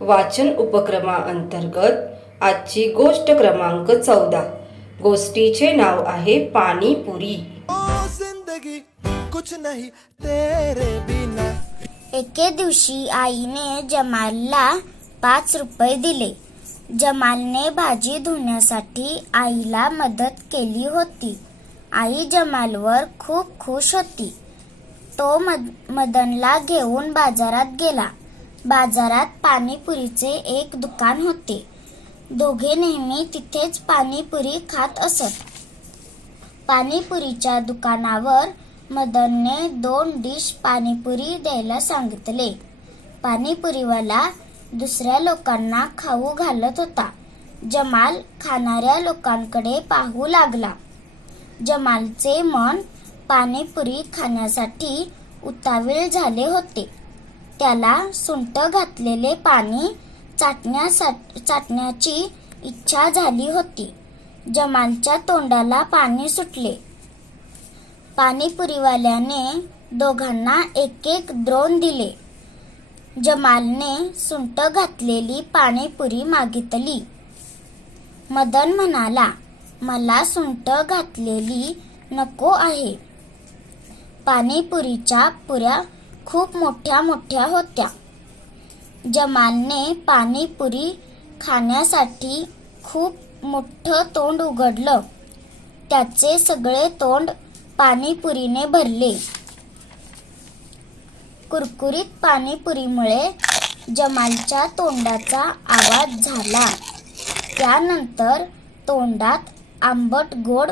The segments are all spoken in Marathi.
वाचन उपक्रमाअंतर्गत आजची गोष्ट क्रमांक चौदा. गोष्टीचे नाव आहे पाणीपुरी. ओ जिंदगी कुछ नहीं तेरे बिना. एके दिवशी आईने जमालला पाच रुपये दिले. जमालने भाजी धुण्यासाठी आईला मदत केली होती. आई जमालवर खूप खुश होती. तो मद मदनला घेऊन बाजारात गेला. बाजारात पाणीपुरीचे एक दुकान होते. दोघे नेहमी तिथेच पाणीपुरी खात असत. पाणीपुरीच्या दुकानावर मदनने दोन डिश पाणीपुरी द्यायला सांगितले. पाणीपुरीवाला दुसऱ्या लोकांना खाऊ घालत होता. जमाल खाणाऱ्या लोकांकडे पाहू लागला. जमालचे मन पाणीपुरी खाण्यासाठी उतावीळ झाले होते. त्याला सुंट घातलेले पाणी चाटण्यासाठी चाटण्याची इच्छा झाली होती. जमालच्या तोंडाला पाणी सुटले. पाणीपुरीवाल्याने दोघांना एक एक द्रोण दिले. जमालने सुंट घातलेली पाणीपुरी मागितली. मदन म्हणाला मला सुंट घातलेली नको आहे. पाणीपुरीच्या पुऱ्या खूप मोठ्या मोठ्या होत्या. जमालने पाणीपुरी खाण्यासाठी खूप मोठं तोंड उघडलं. त्याचे सगळे तोंड पाणीपुरीने भरले. कुरकुरीत पाणीपुरीमुळे जमालच्या तोंडाचा आवाज झाला. त्यानंतर तोंडात आंबट गोड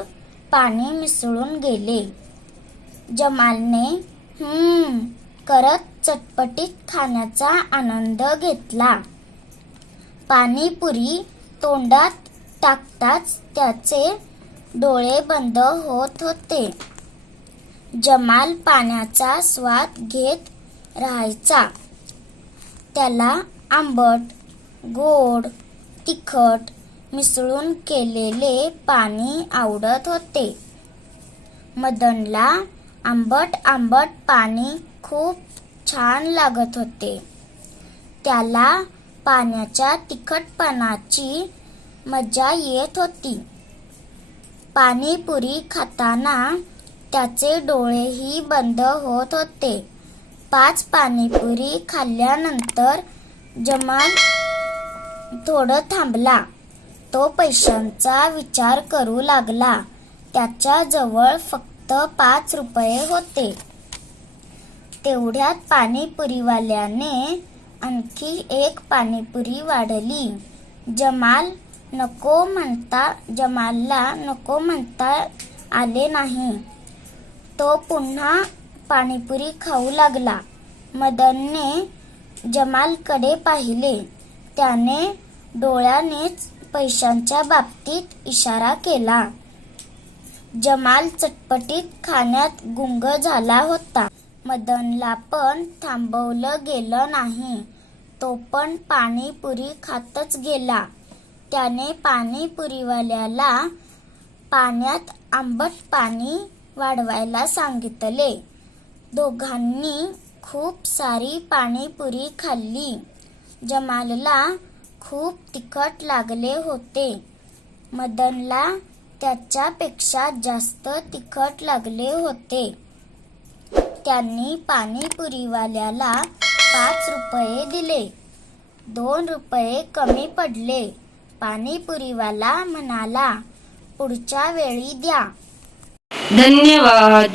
पाणी मिसळून गेले. जमालने हम्म करत चटपटीत खाण्याचा आनंद घेतला. पाणीपुरी तोंडात टाकताच त्याचे डोळे बंद होत होते. जमाल पाण्याचा स्वाद घेत राहायचा. त्याला आंबट गोड तिखट मिसळून केलेले पाणी आवडत होते. मदनला आंबट आंबट पाणी खूप छान लागत होते. त्याला पाण्याच्या तिखटपणाची मजा येत होती. पाणीपुरी खाताना त्याचे डोळेही बंद होत होते. पाच पाणीपुरी खाल्ल्यानंतर जमान थोडं थांबला. तो पैशांचा विचार करू लागला. त्याच्याजवळ फक्त पाच रुपये होते. तेवढ्यात पाणीपुरीवाल्याने आणखी एक पाणीपुरी वाढली. जमाल नको म्हणता जमालला नको म्हणता आले नाही. तो पुन्हा पाणीपुरी खाऊ लागला. मदनने जमालकडे पाहिले. त्याने डोळ्यानेच पैशांच्या बाबतीत इशारा केला. जमाल चटपटीत खाण्यात गुंग झाला होता. मदनला पण थांबवलं गेलं नाही. तो पण पाणीपुरी खातच गेला. त्याने पाणीपुरीवाल्याला पाण्यात आंबट पाणी वाढवायला सांगितले. दोघांनी खूप सारी पाणीपुरी खाल्ली. जमालला खूप तिखट लागले होते. मदनला त्याच्यापेक्षा जास्त तिखट लागले होते. त्यांनी पाणीपुरीवाल्याला पाच रुपये दिले. दोन रुपये कमी पडले. पाणीपुरीवाला म्हणाला पुढच्या वेळी द्या. धन्यवाद.